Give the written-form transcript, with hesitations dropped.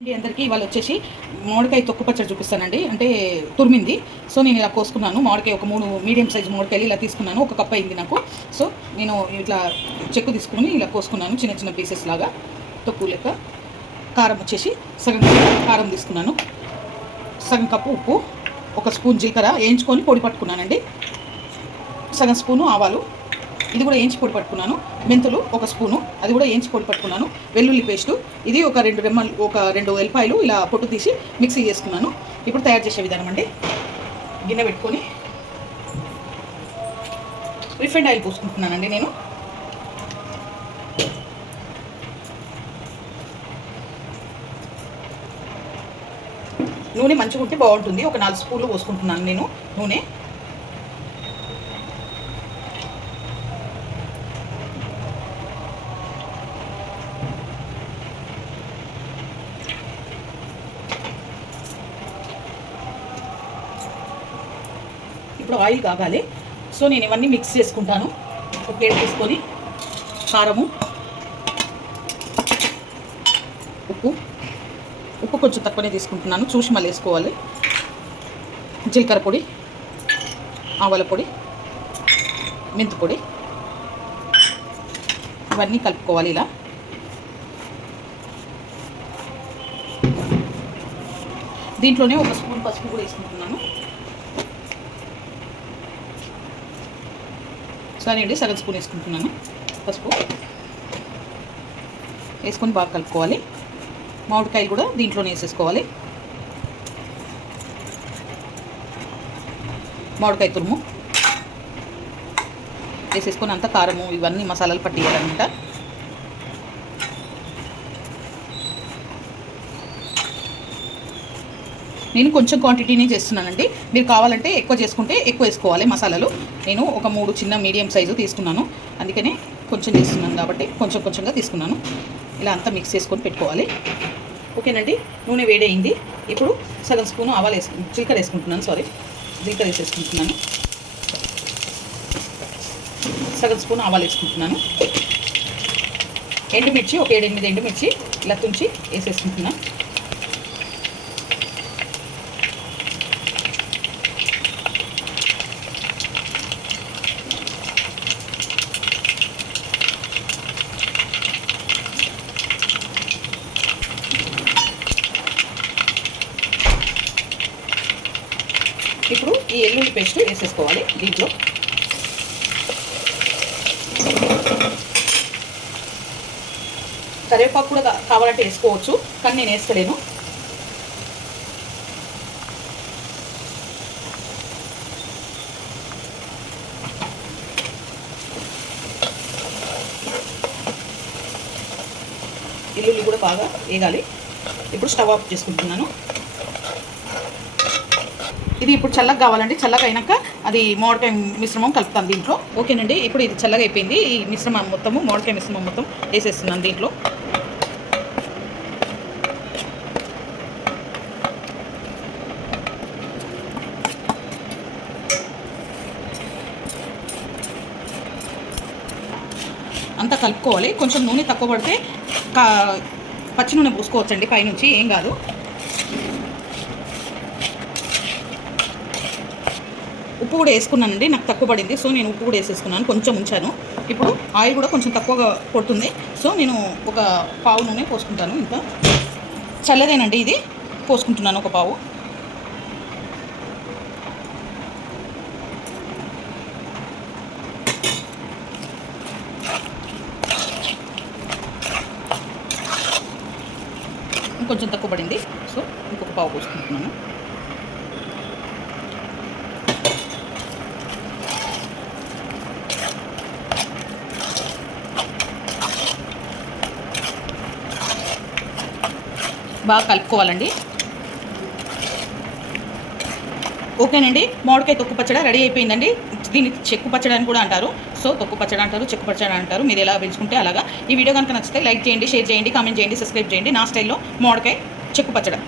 అందరికీ ఇవాళ వచ్చేసి మామిడికాయ తొక్కు పచ్చడి చూపిస్తానండి. అంటే తురిమింది. సో నేను ఇలా కోసుకున్నాను. మామిడికాయ ఒక 3 మీడియం సైజు మామిడికాయలు ఇలా తీసుకున్నాను. ఒక కప్ అయింది నాకు. సో నేను ఇట్లా చెక్కు తీసుకుని ఇలా కోసుకున్నాను చిన్న చిన్న పీసెస్ లాగా తొక్కు లెక్క. కారం వచ్చేసి సగం కారం తీసుకున్నాను, సగం కప్పు ఉప్పు, ఒక స్పూన్ జీలకర్ర వేయించుకొని పొడి పట్టుకున్నానండి, సగం స్పూను ఆవాలు, ఇది కూడా వేయించి పొడి పట్టుకున్నాను, మెంతులు ఒక స్పూను, అది కూడా వేయించి పొడి పట్టుకున్నాను, వెల్లుల్లి పేస్టు, ఇది ఒక 2 రెమ్మలు, ఒక 2 ఎల్లిపాయలు ఇలా పొట్టు తీసి మిక్సీ చేసుకున్నాను. ఇప్పుడు తయారు చేసే విధానం అండి. గిన్నె పెట్టుకొని రిఫైండ్ ఆయిల్ పోసుకుంటున్నానండి నేను. నూనె మంచిగా ఉంటే బాగుంటుంది. ఒక 4 స్పూన్లు పోసుకుంటున్నాను నేను నూనె. ఇప్పుడు ఆయిల్ కాగాలి. సో నేను ఇవన్నీ మిక్స్ చేసుకుంటాను. ఒక ప్లేట్ తీసుకొని కారము, ఉప్పు కొంచెం తక్కువనే తీసుకుంటున్నాను, చూసి మళ్ళీ వేసుకోవాలి. జీలకర్ర పొడి, ఆవాల పొడి, మెంతి పొడి, ఇవన్నీ కలుపుకోవాలి. ఇలా దీంట్లోనే ఒక స్పూన్ పసుపు కూడా వేసుకుంటున్నాను. సరే అండి, సగం స్పూన్ వేసుకుంటున్నాను పసుపు. వేసుకొని బాగా కలుపుకోవాలి. మామిడికాయలు కూడా దీంట్లోనే వేసేసుకోవాలి. మామిడికాయ తురుము వేసేసుకొని అంతా కారము ఇవన్నీ మసాలాలు పట్టియాలన్నమాట. నేను కొంచెం క్వాంటిటీనే చేస్తున్నానండి. మీరు కావాలంటే ఎక్కువ చేసుకుంటే ఎక్కువ వేసుకోవాలి మసాలాలు. నేను ఒక 3 చిన్న మీడియం సైజు తీసుకున్నాను, అందుకనే కొంచెం చేస్తున్నాను కాబట్టి కొంచెం కొంచెంగా తీసుకున్నాను. ఇలా అంతా మిక్స్ చేసుకొని పెట్టుకోవాలి. ఓకేనండి. నూనె వేడైంది. ఇప్పుడు సగం స్పూను ఆవాలు జీలకర్ర వేసుకుంటున్నాను. జీలకర్ర వేసేసుకుంటున్నాను. సగం స్పూన్ ఆవాలు వేసుకుంటున్నాను. ఎండుమిర్చి ఒక 7-8 ఎండుమిర్చి ఇలా తుంచి వేసేసుకుంటున్నాను. ఇప్పుడు ఈ వెల్లుల్లి పేస్ట్ వేసేసుకోవాలి దీంట్లో. కరివేపాకు కూడా కావాలంటే వేసుకోవచ్చు, కానీ నేను వేస్తలేను. వెల్లుల్లి కూడా బాగా వేగాలి. ఇప్పుడు స్టవ్ ఆఫ్ చేసుకుంటున్నాను. ఇది ఇప్పుడు చల్లగా కావాలండి. చల్లగా అయినాక అది మామిడికాయ మిశ్రమం కలుపుతాను దీంట్లో. ఓకేనండి. ఇప్పుడు ఇది చల్లగా అయిపోయింది. ఈ మిశ్రమం మొత్తము మామిడికాయ మిశ్రమం మొత్తం వేసేస్తున్నాను దీంట్లో. అంతా కలుపుకోవాలి. కొంచెం నూనె తక్కువ పడితే పచ్చి నూనె పోసుకోవచ్చండి పైనుంచి, ఏం కాదు. ఉప్పు కూడా వేసుకున్నానండి, నాకు తక్కువ పడింది. సో నేను ఉప్పు కూడా వేసేసుకున్నాను, కొంచెం ఉంచాను. ఇప్పుడు ఆయిల్ కూడా కొంచెం తక్కువగా పడుతుంది. సో నేను ఒక పావు నూనె పోసుకుంటాను. ఇంకా చల్లదేనండి ఇది, పోసుకుంటున్నాను ఒక పావు. ఇంకొంచెం తక్కువ పడింది, సో ఇంకొక పావు పోసుకుంటున్నాను. బాగా కలుపుకోవాలండి. ఓకేనండి. మామిడికాయ తొక్కు పచ్చడి రెడీ అయిపోయిందండి. దీన్ని చెక్కు పచ్చడి అని కూడా అంటారు. సో తొక్కు పచ్చడి అంటారు, చెక్కు పచ్చడి అంటారు, మీరు ఎలా పెంచుకుంటే అలాగా. ఈ వీడియో కనుక నచ్చితే లైక్ చేయండి, షేర్ చేయండి, కామెంట్ చేయండి, సబ్స్క్రైబ్ చేయండి. నా స్టైల్లో మామిడికాయ చెక్కు పచ్చడి.